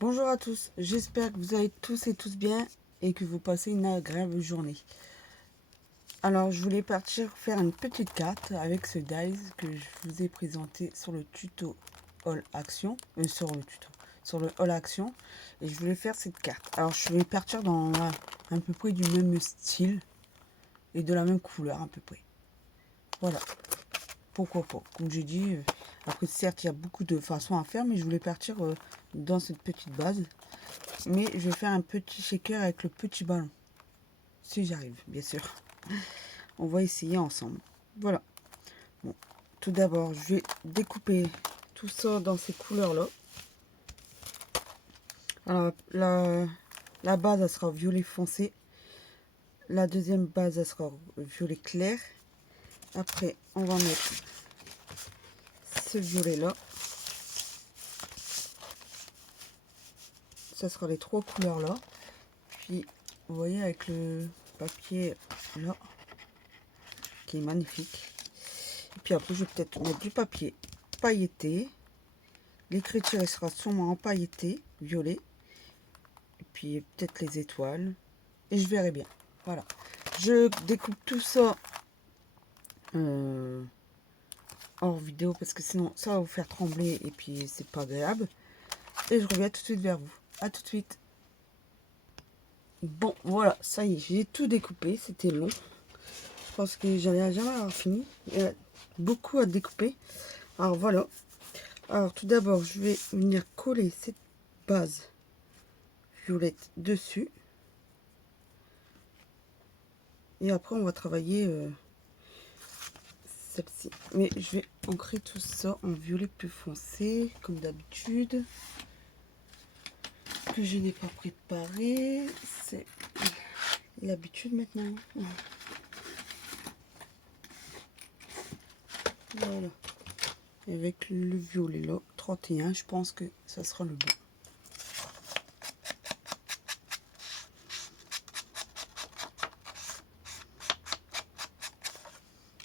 Bonjour à tous, j'espère que vous allez tous et tous bien et que vous passez une agréable journée. Alors je voulais partir faire une petite carte avec ce dies que je vous ai présenté sur le tuto All Action, sur le All Action, et je voulais faire cette carte. Alors je vais partir dans à peu près du même style et de la même couleur à peu près. Voilà, pourquoi pas, comme j'ai dit, après certes il y a beaucoup de façons à faire, mais je voulais partir dans cette petite base. Mais je vais faire un petit shaker avec le petit ballon. Si j'arrive, bien sûr. On va essayer ensemble. Voilà. Bon, tout d'abord, je vais découper tout ça dans ces couleurs-là. Alors, la base, elle sera violet foncé. La deuxième base, elle sera violet clair. Après, on va mettre ce violet-là. Ça sera les trois couleurs-là. Puis, vous voyez, avec le papier là, qui est magnifique. Et puis après, je vais peut-être mettre du papier pailleté. L'écriture, elle sera sûrement en pailleté, violet. Et puis peut-être les étoiles. Et je verrai bien. Voilà. Je découpe tout ça hors vidéo parce que sinon ça va vous faire trembler et puis c'est pas agréable. Et je reviens tout de suite vers vous. A tout de suite. Bon, voilà, ça y est, j'ai tout découpé. C'était long. Je pense que j'allais jamais avoir fini. Il y a beaucoup à découper. Alors voilà. Alors tout d'abord, je vais venir coller cette base violette dessus. Et après, on va travailler celle-ci. Mais je vais ancrer tout ça en violet plus foncé, comme d'habitude. Que je n'ai pas préparé. C'est l'habitude maintenant. Voilà. Avec le violet là, 31, je pense que ça sera le bon.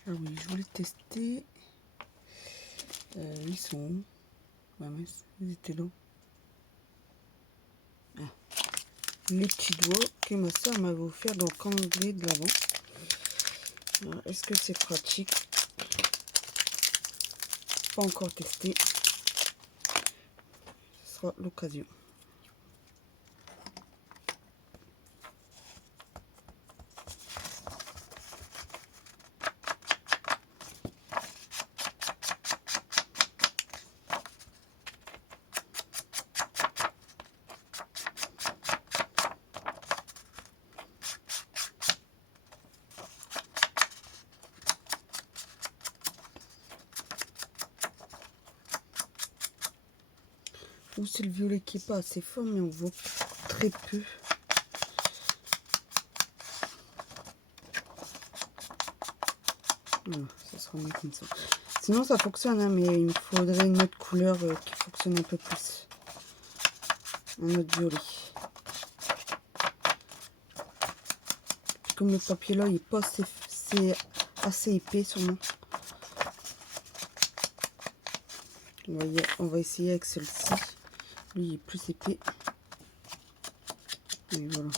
Ah oui, je voulais tester. Ils sont où? Ah mince, ils étaient là. Ah. Les petits doigts que ma soeur m'avait offert dans le calendrier de l'avant. Est-ce que c'est pratique? Pas encore testé. Ce sera l'occasion. Ou c'est le violet qui est pas assez fort, mais on voit très peu. Voilà, ça sera mieux comme ça. Sinon ça fonctionne, hein, mais il me faudrait une autre couleur qui fonctionne un peu plus. Un autre violet. Comme le papier là, il est pas assez, c'est assez épais sûrement. On va essayer avec celui-ci. Lui il est plus épais. Et voilà.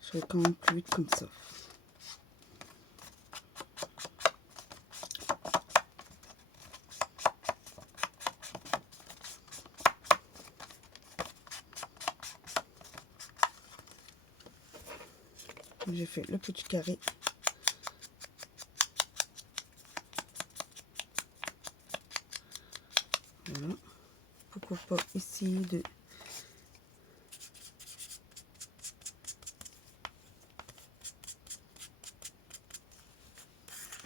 Je vais quand même plus vite comme ça. J'ai fait le petit carré. Voilà. Pourquoi pas essayer de...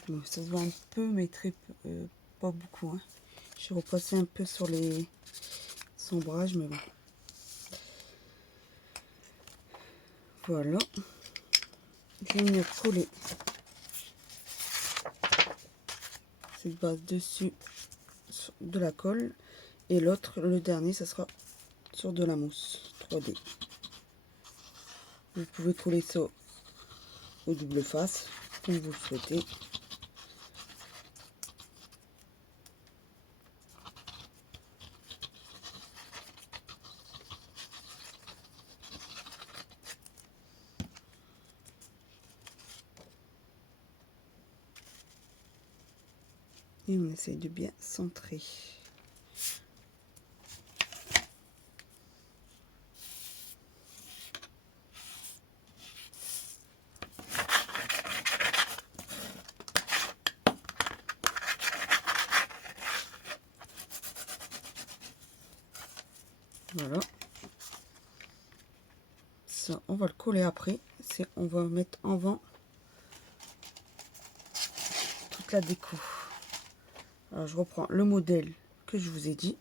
Bon, ça se voit un peu, mais très peu, pas beaucoup. Hein. Je vais repasser un peu sur les sombrages, mais bon. Voilà. Je vais venir coller cette base dessus de la colle. Et l'autre, le dernier, ça sera sur de la mousse 3D. Vous pouvez coller ça au double face, comme vous le souhaitez. Et on essaye de bien centrer. Voilà. Ça, on va le coller après. On va mettre en avant toute la déco. Alors, je reprends le modèle que je vous ai dit.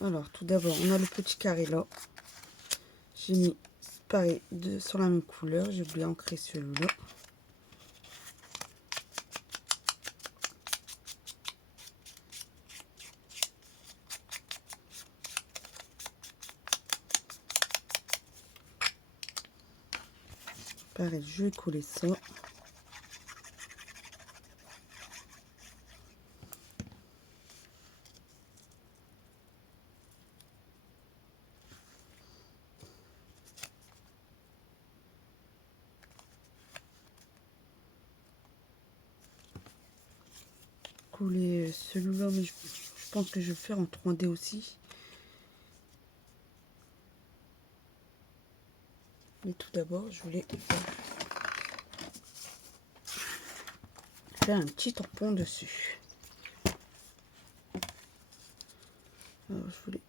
Alors, tout d'abord, on a le petit carré là. J'ai mis pareil sur la même couleur. J'ai oublié d'ancrer celui-là. Pareil, je vais coller ça. Coller celui-là, mais je pense que je vais le faire en 3D aussi. Mais tout d'abord, je voulais faire un petit tampon dessus. Alors, je voulais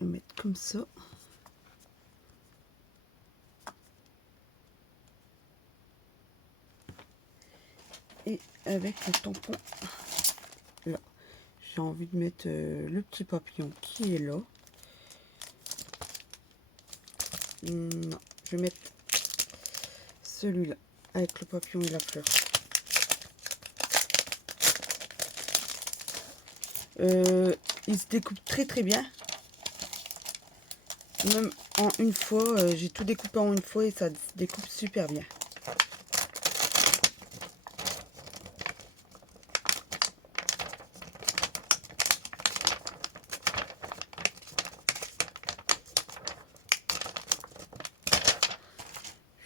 le mettre comme ça. Et avec le tampon, là, j'ai envie de mettre le petit papillon qui est là. Non, je vais mettre celui-là avec le papillon et la fleur. Il se découpe très très bien. Même en une fois, j'ai tout découpé en une fois et ça se découpe super bien.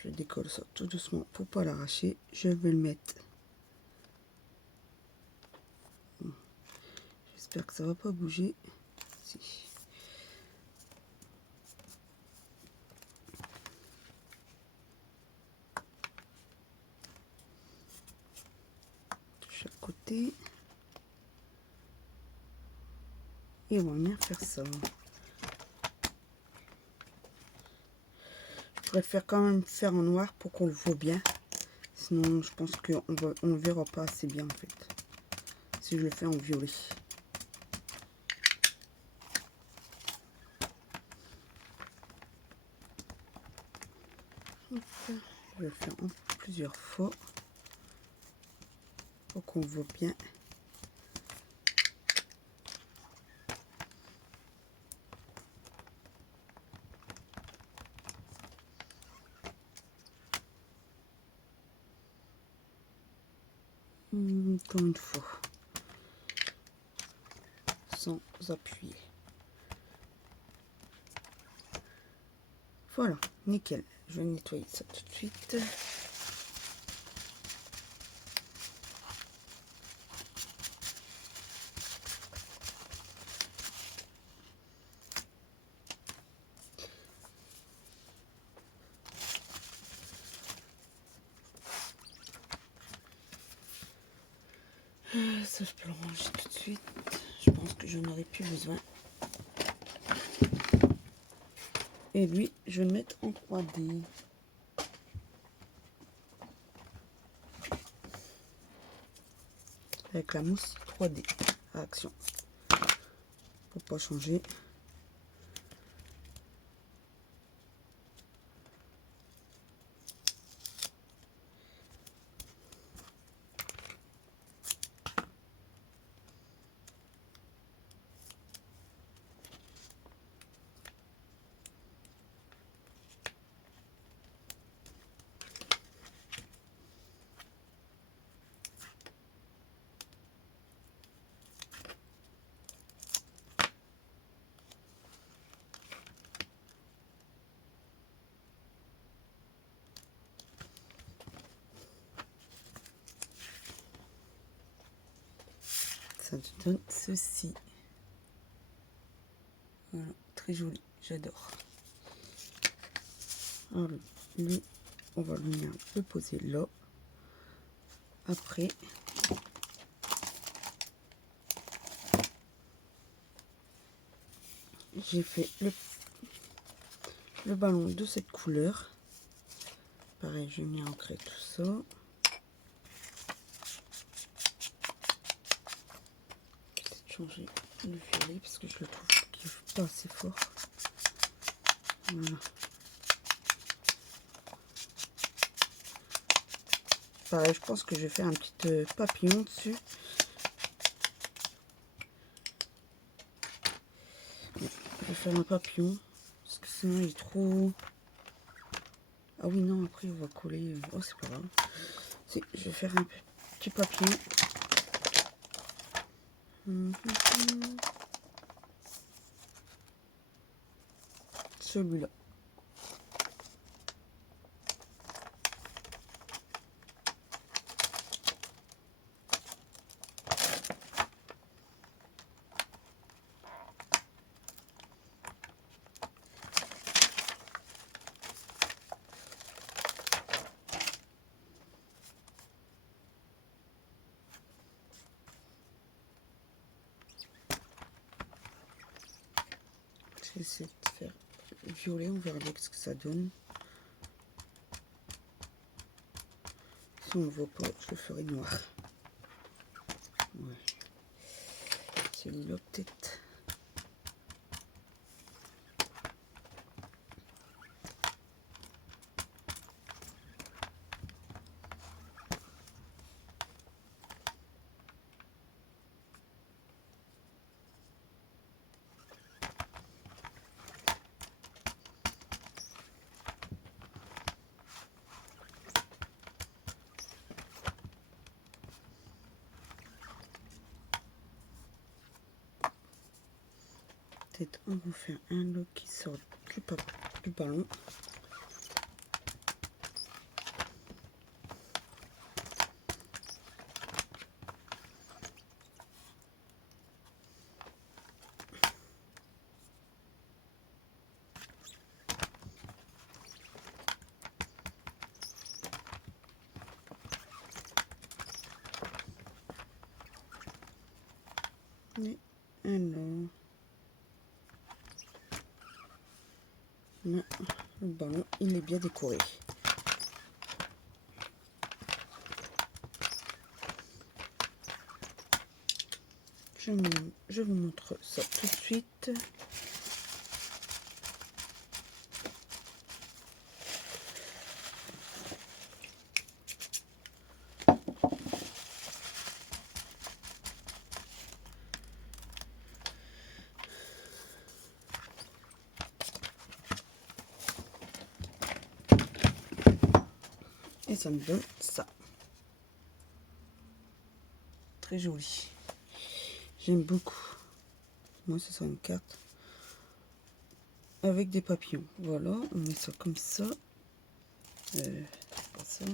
Je décolle ça tout doucement pour pas l'arracher. Je vais le mettre. J'espère que ça va pas bouger. Si. De chaque côté. Et on va bien faire ça. Je pourrais faire quand même faire en noir pour qu'on le voit bien. Sinon, je pense qu'on le verra pas assez bien en fait. Si je le fais en violet. Je vais le faire en plusieurs fois pour qu'on le voit bien. Encore une fois. Sans appuyer. Voilà, nickel. Je vais nettoyer ça tout de suite. Ça, je peux le ranger tout de suite. Je pense que je n'en aurai plus besoin. Et lui, je vais le mettre en 3D. Avec la mousse 3D à action. Pour pas changer. ça donne ceci. Voilà, très joli, j'adore. Alors lui, on va venir le poser là. Après, j'ai fait le ballon de cette couleur. Pareil, je viens ancrer tout ça. J'essaie de changer le violet parce que je le trouve qu'il n'est pas assez fort. Voilà. Pareil, je pense que je vais faire un petit papillon dessus. Je vais faire un papillon parce que sinon il est trop... Ah oui, non, après on va coller. Oh, c'est pas grave. Si, je vais faire un petit papillon. Celui-là. Je vais essayer de faire violet, on verra bien ce que ça donne. Si on ne le voit pas, je le ferai noir. Ouais. Celui-là peut-être. Peut-être on va faire un look qui sort du ballon. Et alors, là, le ballon, il est bien décoré. Je vous montre ça tout de suite. Et ça me donne ça. Très joli. J'aime beaucoup. Moi, ce sera une carte avec des papillons. Voilà, on met ça comme ça. Pas ça.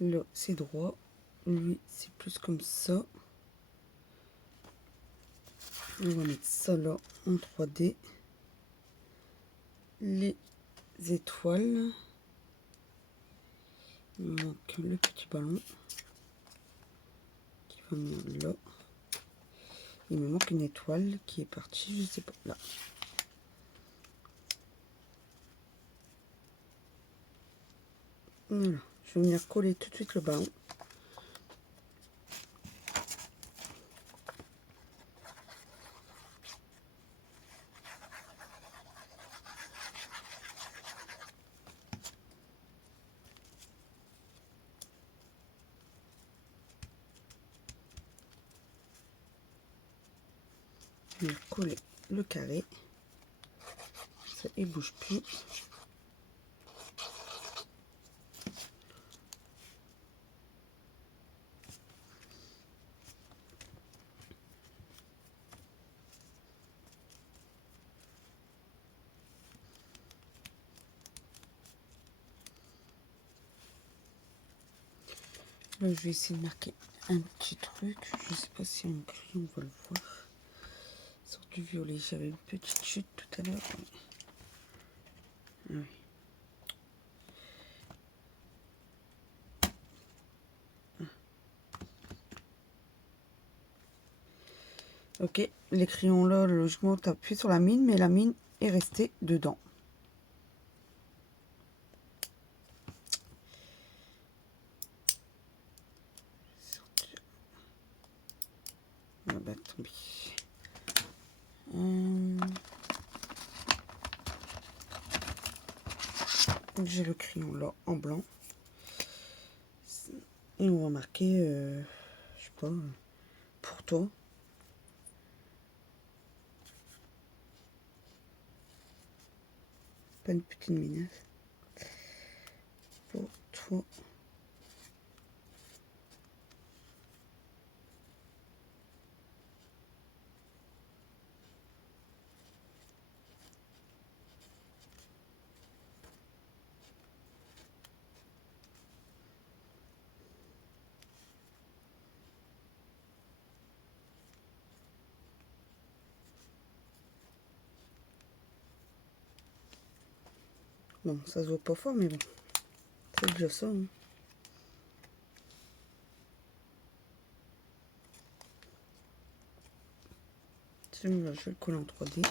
Là, c'est droit. Lui, c'est plus comme ça. On va mettre ça là en 3D. Les étoiles. Il me manque le petit ballon qui va venir là. Il me manque une étoile qui est partie, je sais pas, là. Voilà, je vais venir coller tout de suite le ballon. Je vais coller le carré. Ça, il bouge plus. Je vais essayer de marquer un petit truc. Je sais pas si un crayon on va le voir. Sur du violet, j'avais une petite chute tout à l'heure. Oui. Ok, les crayons là, logiquement, tu appuies sur la mine, mais la mine est restée dedans. Ah bah, tant pis. J'ai le crayon là en blanc. Et on va marquer, je sais pas, pour toi. Pas une petite mine. Pour toi. Bon, ça se voit pas fort, mais bon. C'est déjà ça. Hein. Celui-là, je vais le coller en 3D.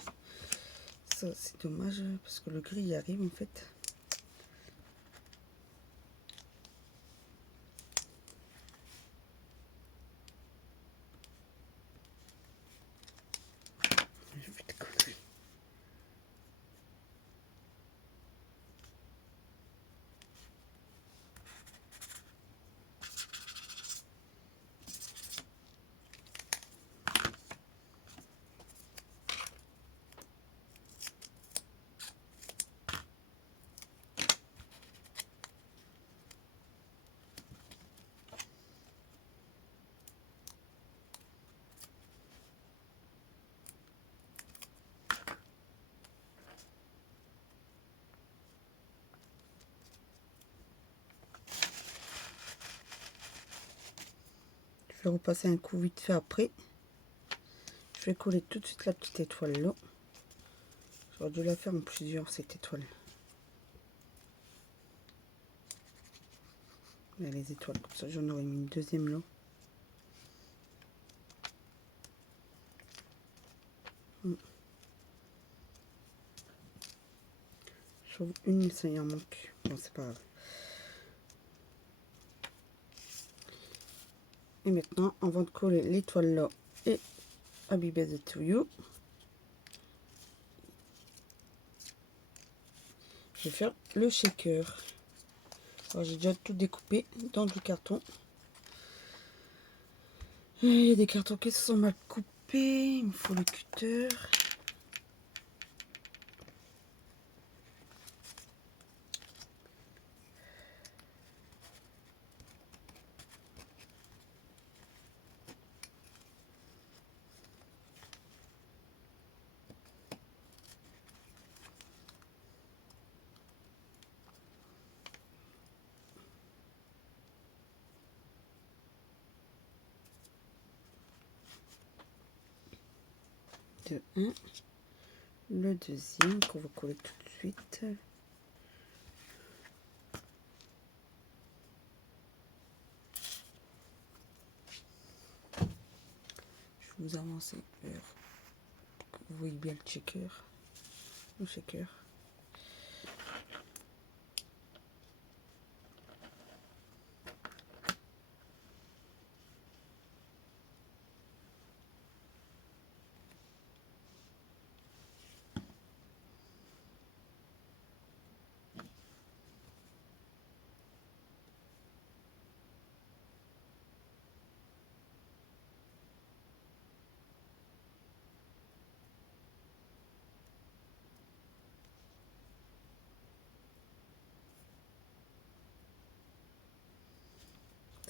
Ça, c'est dommage, parce que le gris y arrive, en fait. Je vais te coller. Je vais repasser un coup vite fait après. Je vais coller tout de suite la petite étoile là. J'aurais dû la faire en plusieurs, cette étoile. Là, les étoiles, comme ça, j'en aurais mis une deuxième là. Je trouve une, mais ça y en manque. Bon, c'est pas grave. Et maintenant, avant de coller l'étoile là et Happy Birthday to You, je vais faire le shaker. Alors, j'ai déjà tout découpé dans du carton. Il y a des cartons qui se sont mal coupés. Il me faut le cutter. De 1. Le deuxième qu'on va coller tout de suite. Je vais vous avancer vers. Vous voyez bien le shaker. Le shaker.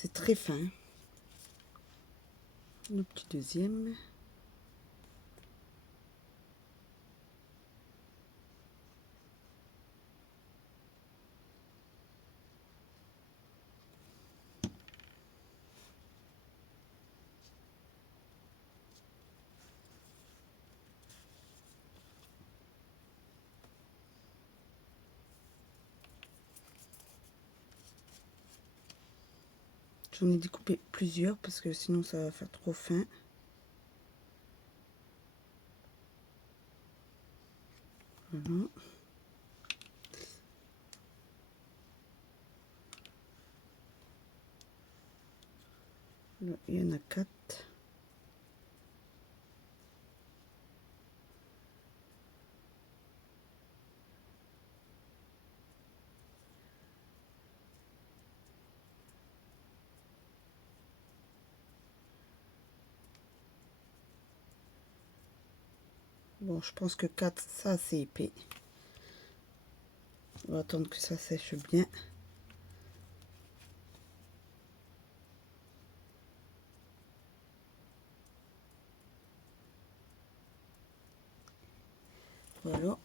C'est très fin. Le petit deuxième. J'en ai découpé plusieurs parce que sinon ça va faire trop fin. Voilà. Là, il y en a 4. Bon, je pense que 4, ça c'est épais. On va attendre que ça sèche bien. Voilà.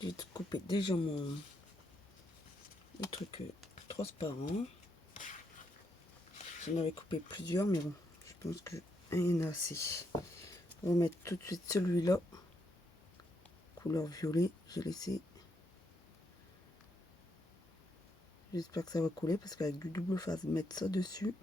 J'ai coupé déjà mon truc transparent. J'en avais coupé plusieurs, mais bon, je pense que il y en a assez. On va mettre tout de suite celui-là, couleur violet. J'ai laissé. J'espère que ça va couler parce qu'avec du double face, mettre ça dessus.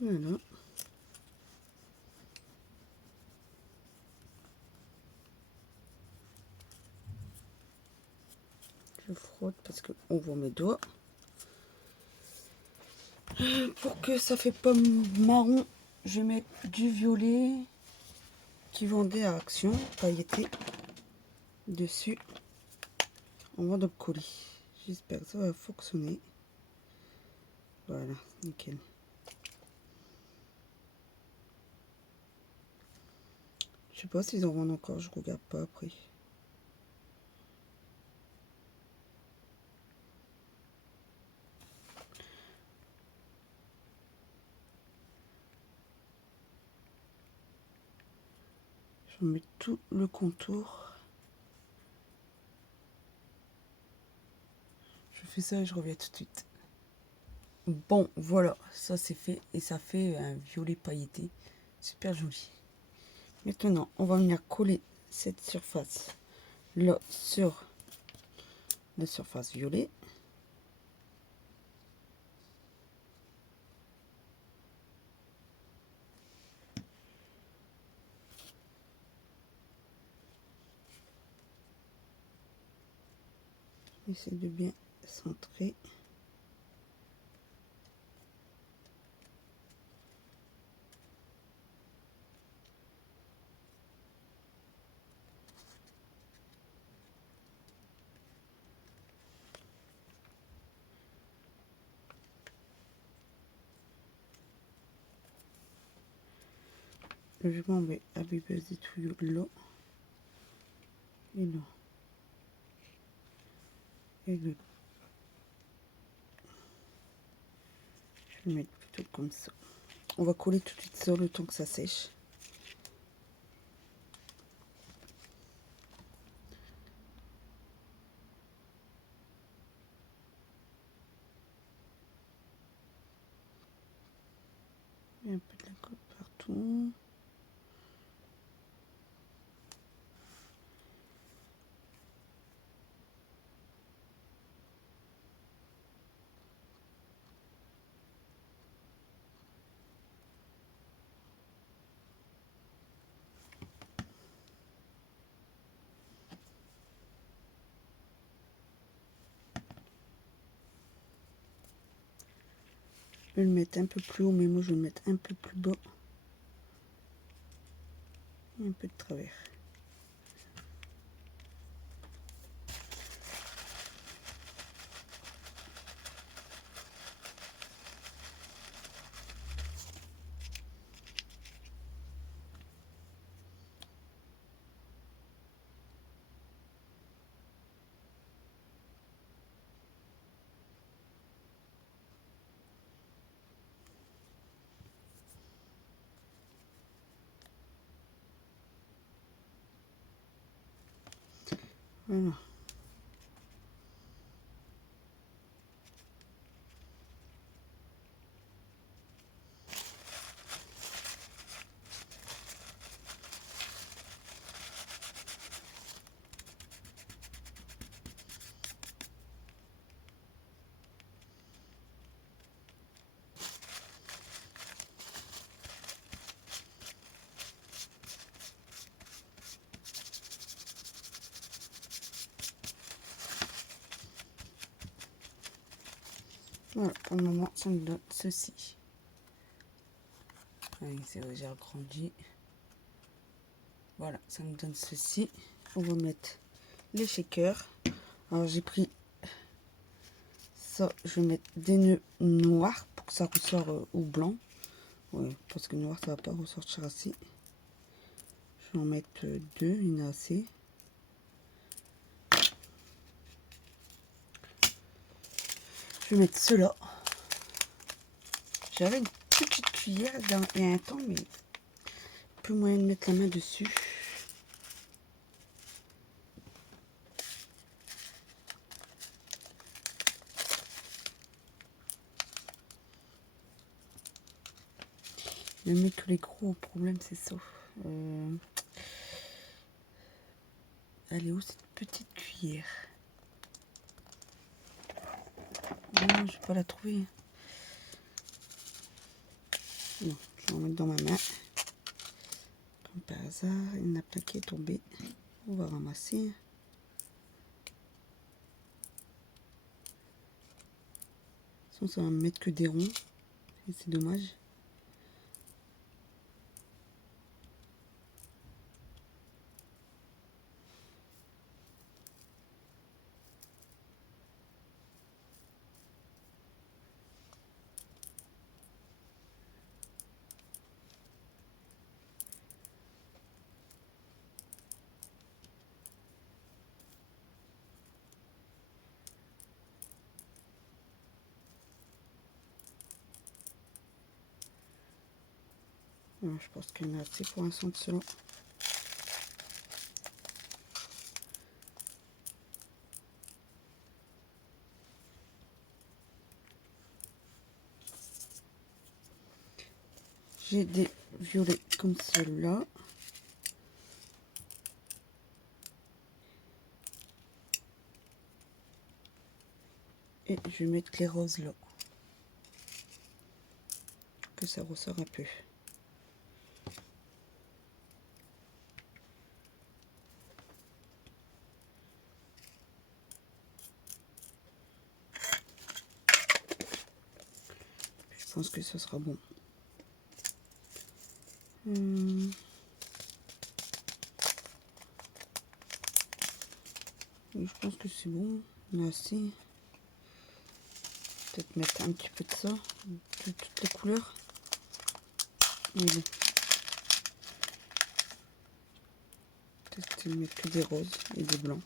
Voilà. Je frotte parce qu'on voit mes doigts. Pour que ça fait pas marron, je vais mettre du violet qui vendait à Action, pailleté, dessus. On va donc coller. J'espère que ça va fonctionner. Voilà, nickel. Je sais pas s'ils en vendent encore, je regarde pas après. Je mets tout le contour. Je fais ça et je reviens tout de suite. Bon, voilà, ça c'est fait et ça fait un violet pailleté. Super joli. Maintenant, on va venir coller cette surface là sur la surface violet. Essaye de bien centrer. Je m'en mets à bibbeuse des tuyaux là. Et là. Et là. Je vais mettre plutôt comme ça. On va coller tout de suite ça le temps que ça sèche. Et un peu de la colle partout. Je vais le mettre un peu plus haut, mais moi je vais le mettre un peu plus bas. Et un peu de travers. Voilà. Voilà, pour le moment, ça me donne ceci. C'est j'ai agrandi. Voilà, ça me donne ceci. On va mettre les shakers. Alors, j'ai pris ça. Je vais mettre des nœuds noirs pour que ça ressort au blanc. Ouais, parce que noir, ça va pas ressortir assez. Je vais en mettre deux, il y en a assez. Je vais mettre ceux-là. J'avais une petite cuillère il y a un temps, mais peu moyen de mettre la main dessus. Mais tous les gros problèmes, c'est ça. Elle est où cette petite cuillère? Non, je vais pas la trouver. Non, je vais en mettre dans ma main. Comme par hasard, il y en a plein qui est tombé. On va ramasser. Sinon, ça va me mettre que des ronds. Et c'est dommage. Alors, je pense qu'il y en a assez pour l'instant de cela. J'ai des violets comme ceux-là. Et je vais mettre les roses là. Que ça ressort un peu. Je pense que ça sera bon. Je pense que c'est bon. On a assez. Peut-être mettre un petit peu de ça. De toutes les couleurs. Mais bon. Peut-être mettre que des roses et des blancs.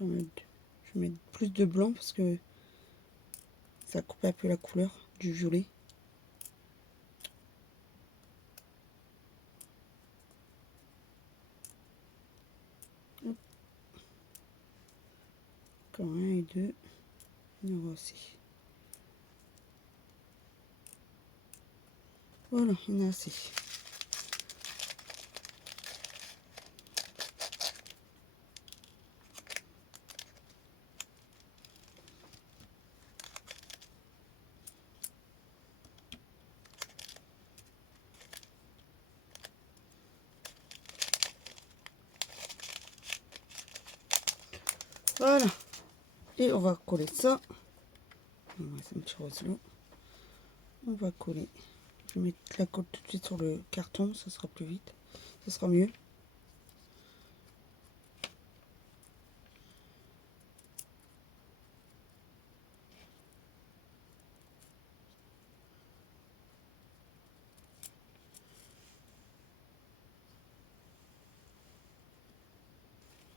Je vais mettre plus de blanc parce que ça coupe un peu la couleur du violet. Hop. Encore un et deux. Il y en aura aussi. Voilà, il y en a assez. Voilà. Et on va coller ça. On va mettre un petit rose là. On va coller. Je vais mettre la colle tout de suite sur le carton, ça sera plus vite. Ça sera mieux.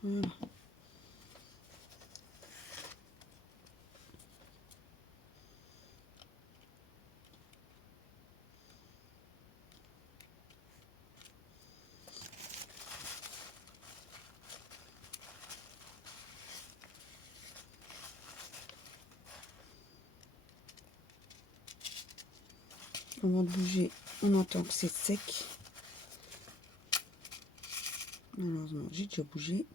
Voilà. Avant de bouger, on entend que c'est sec. Malheureusement, j'ai déjà bougé.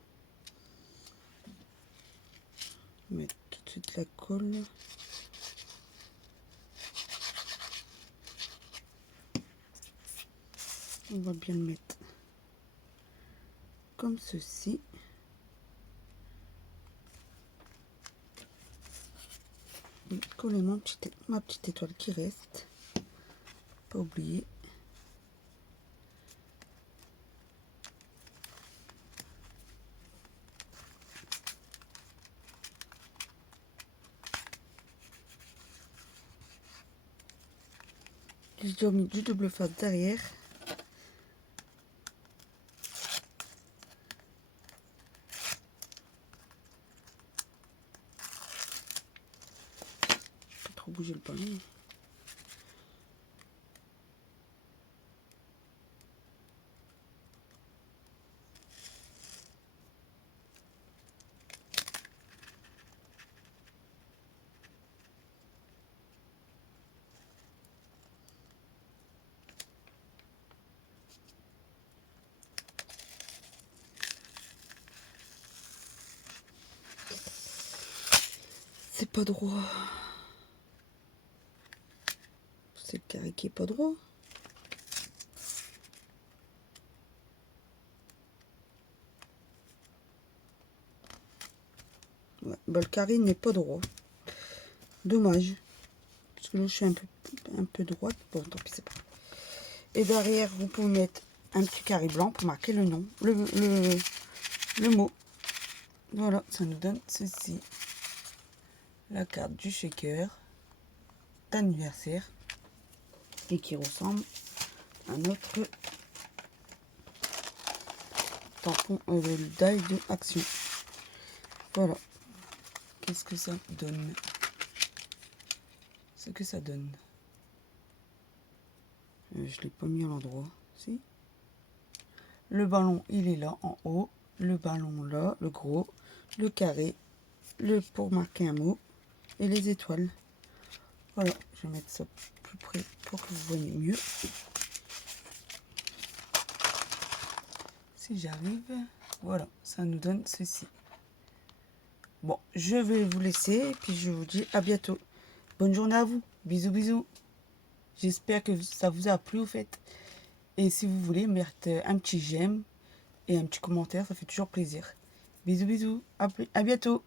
Je vais mettre tout de suite la colle. On va bien le mettre comme ceci. Et coller ma petite étoile qui reste. Pas oublier. J'ai déjà mis du double face derrière. Pas trop bouger le ballon. C'est pas droit. C'est le carré qui est pas droit. Ouais, bah le carré n'est pas droit. Dommage. Parce que là, je suis un peu droite. Bon, tant pis, c'est pas grave. Et derrière, vous pouvez mettre un petit carré blanc pour marquer le nom, le mot. Voilà, ça nous donne ceci. La carte du shaker d'anniversaire. Et qui ressemble à notre tampon le die de Action. Voilà. Qu'est-ce que ça donne? Ce que ça donne. Je l'ai pas mis à l'endroit. Si. Le ballon, il est là en haut. Le ballon là, le gros. Le carré. Le pour marquer un mot. Et les étoiles. Voilà. Je vais mettre ça plus près pour que vous voyez mieux. Si j'arrive. Voilà. Ça nous donne ceci. Bon, je vais vous laisser. Et puis je vous dis à bientôt. Bonne journée à vous. Bisous, bisous. J'espère que ça vous a plu au fait. Et si vous voulez, mettez un petit j'aime et un petit commentaire, ça fait toujours plaisir. Bisous, bisous. À bientôt.